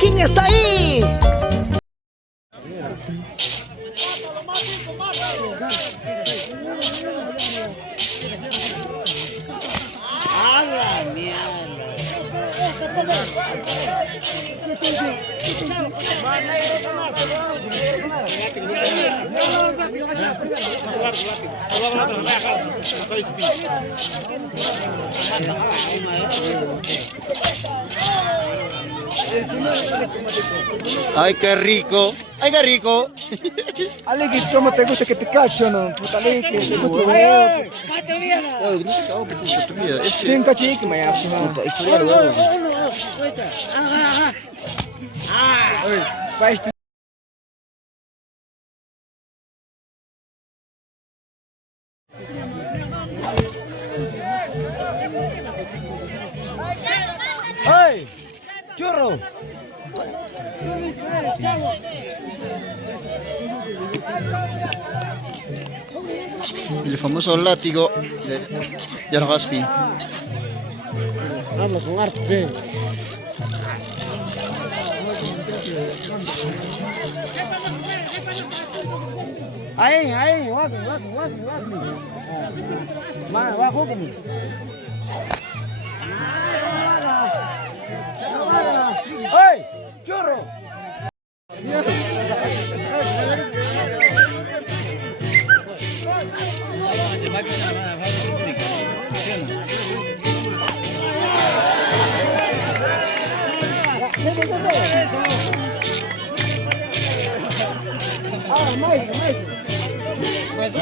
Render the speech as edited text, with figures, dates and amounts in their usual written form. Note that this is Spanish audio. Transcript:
¿quién está ahí? Ay, qué rico. Ay, qué rico. Alex, ¿cómo te gusta que te cacho, no? Puta Alex, te gusta el video. Oye, no se acabó, puta, tu vida. Ese. Sin cachique, me ya. Puta, estudiar, weón. Para este. ¡Ay! ¡Churro! El famoso látigo de Yargaspi. Vamos con arte. Ahí, guapi. Va, júgame. ¡Ay! ¡Churro! Ah, maestro.